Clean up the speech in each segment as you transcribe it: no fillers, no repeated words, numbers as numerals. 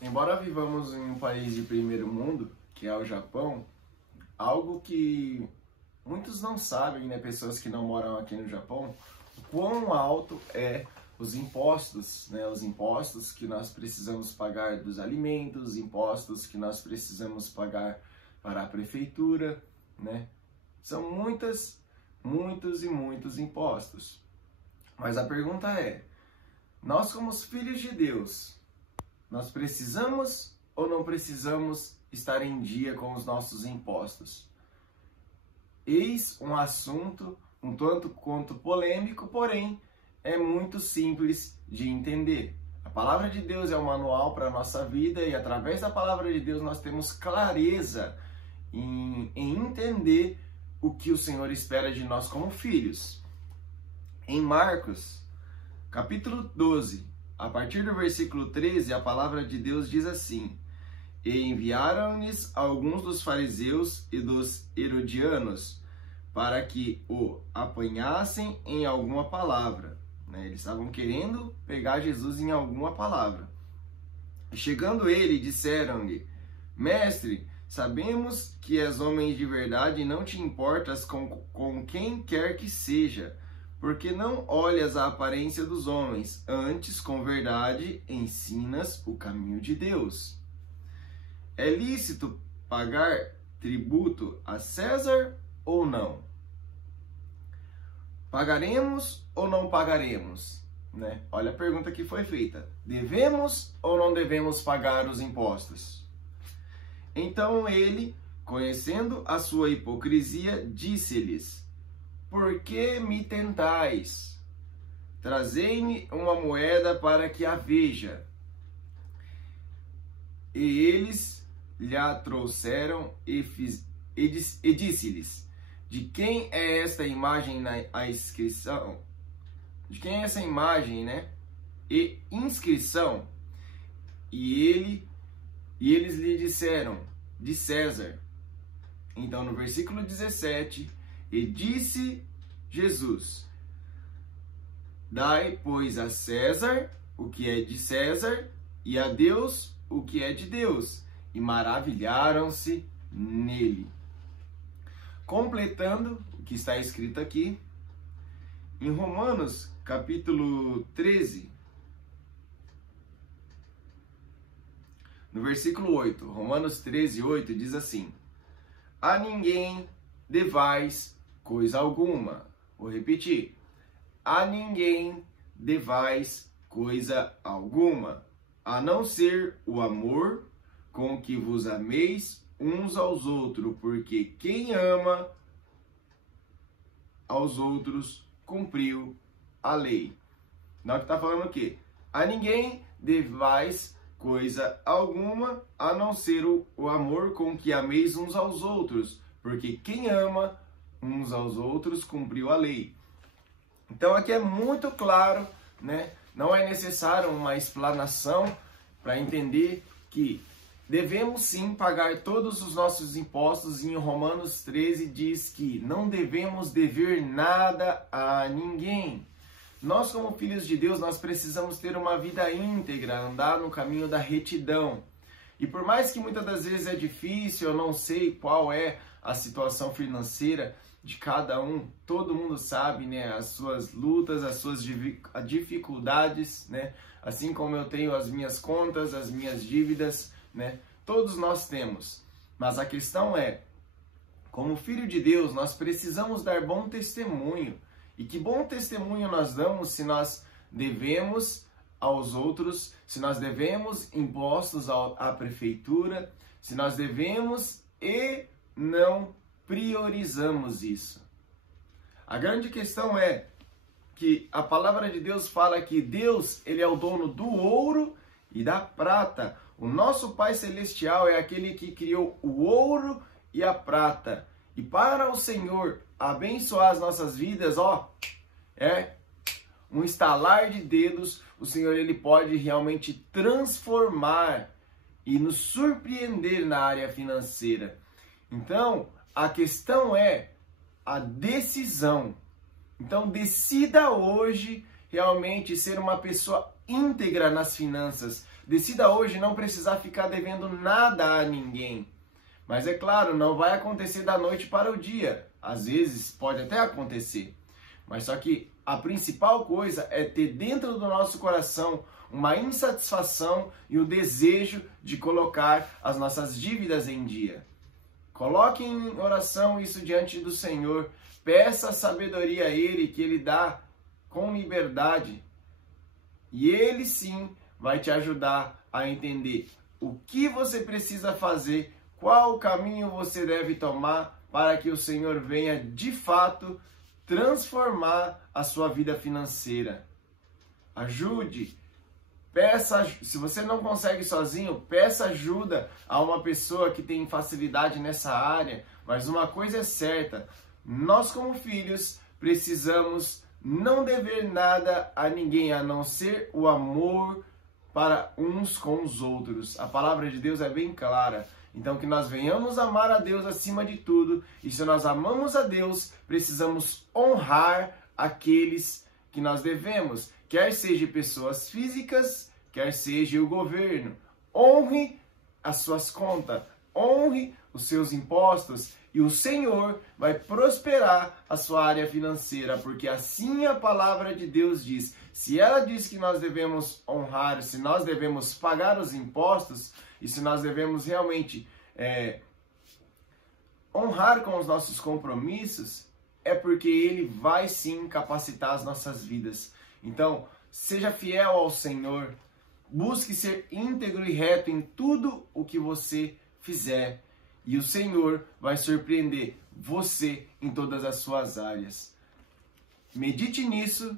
Embora vivamos em um país de primeiro mundo, que é o Japão, algo que muitos não sabem, né, pessoas que não moram aqui no Japão, o quão alto é os impostos, né, os impostos que nós precisamos pagar dos alimentos, impostos que nós precisamos pagar para a prefeitura, né? São muitos impostos. Mas a pergunta é, nós como filhos de Deus, nós precisamos ou não precisamos estar em dia com os nossos impostos? Eis um assunto um tanto quanto polêmico, porém é muito simples de entender. A palavra de Deus é um manual para a nossa vida e através da palavra de Deus nós temos clareza em entender o que o Senhor espera de nós como filhos. Em Marcos, capítulo 12, a partir do versículo 13, a palavra de Deus diz assim: E enviaram-lhes alguns dos fariseus e dos herodianos para que o apanhassem em alguma palavra. Eles estavam querendo pegar Jesus em alguma palavra. Chegando ele, disseram-lhe: Mestre, sabemos que és homem de verdade e não te importas com quem quer que seja, porque não olhas a aparência dos homens, antes com verdade ensinas o caminho de Deus. É lícito pagar tributo a César ou não? Pagaremos ou não pagaremos? Olha a pergunta que foi feita. Devemos ou não devemos pagar os impostos? Então ele, conhecendo a sua hipocrisia, disse-lhes: Por que me tentais? Trazei-me uma moeda para que a veja. E eles lhe a trouxeram e disse-lhes: De quem é esta imagem a inscrição? De quem é essa imagem, e inscrição? E eles lhe disseram: De César. Então, no versículo 17, e disse Jesus: Dai, pois, a César o que é de César, e a Deus o que é de Deus. E maravilharam-se nele. Completando o que está escrito aqui, em Romanos, capítulo 13, no versículo 8, Romanos 13, 8, diz assim: A ninguém devais coisa alguma. Vou repetir. A ninguém devais coisa alguma, a não ser o amor com que vos ameis uns aos outros, porque quem ama aos outros cumpriu a lei. Não é que está falando o quê? A ninguém devais coisa alguma, a não ser o amor com que ameis uns aos outros, porque quem ama uns aos outros cumpriu a lei. Então aqui é muito claro, Não é necessário uma explanação para entender que devemos sim pagar todos os nossos impostos. Em Romanos 13 diz que não devemos dever nada a ninguém. Nós, como filhos de Deus, nós precisamos ter uma vida íntegra, andar no caminho da retidão. E por mais que muitas das vezes é difícil, eu não sei qual é a situação financeira de cada um, todo mundo sabe, as suas lutas, as suas dificuldades, Assim como eu tenho as minhas contas, as minhas dívidas, Todos nós temos. Mas a questão é, como filho de Deus, nós precisamos dar bom testemunho. E que bom testemunho nós damos se nós devemos aos outros, se nós devemos impostos à prefeitura, se nós devemos e não priorizamos isso. A grande questão é que a palavra de Deus fala que Deus, ele é o dono do ouro e da prata. O nosso Pai Celestial é aquele que criou o ouro e a prata. E para o Senhor abençoar as nossas vidas, é um estalar de dedos, o Senhor ele pode realmente transformar e nos surpreender na área financeira. Então, a questão é a decisão. Então, decida hoje realmente ser uma pessoa íntegra nas finanças. decida hoje não precisar ficar devendo nada a ninguém. Mas é claro, não vai acontecer da noite para o dia. Às vezes pode até acontecer. Mas só que a principal coisa é ter dentro do nosso coração uma insatisfação e o desejo de colocar as nossas dívidas em dia. Coloque em oração isso diante do Senhor. Peça sabedoria a Ele, que Ele dá com liberdade. E Ele sim vai te ajudar a entender o que você precisa fazer, qual caminho você deve tomar para que o Senhor venha de fato transformar a sua vida financeira. Ajude. Peça, se você não consegue sozinho, peça ajuda a uma pessoa que tem facilidade nessa área. Mas uma coisa é certa, nós como filhos precisamos não dever nada a ninguém, a não ser o amor para uns com os outros. A palavra de Deus é bem clara. Então que nós venhamos amar a Deus acima de tudo. E se nós amamos a Deus, precisamos honrar aqueles que nós devemos. Quer seja pessoas físicas, quer seja o governo. Honre as suas contas, honre os seus impostos e o Senhor vai prosperar a sua área financeira, porque assim a palavra de Deus diz. Se ela diz que nós devemos honrar, se nós devemos pagar os impostos e se nós devemos realmente honrar com os nossos compromissos, é porque Ele vai sim capacitar as nossas vidas. Então, seja fiel ao Senhor, busque ser íntegro e reto em tudo o que você fizer. E o Senhor vai surpreender você em todas as suas áreas. Medite nisso,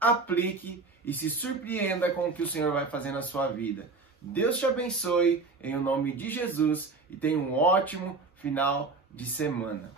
aplique e se surpreenda com o que o Senhor vai fazer na sua vida. Deus te abençoe em nome de Jesus e tenha um ótimo final de semana.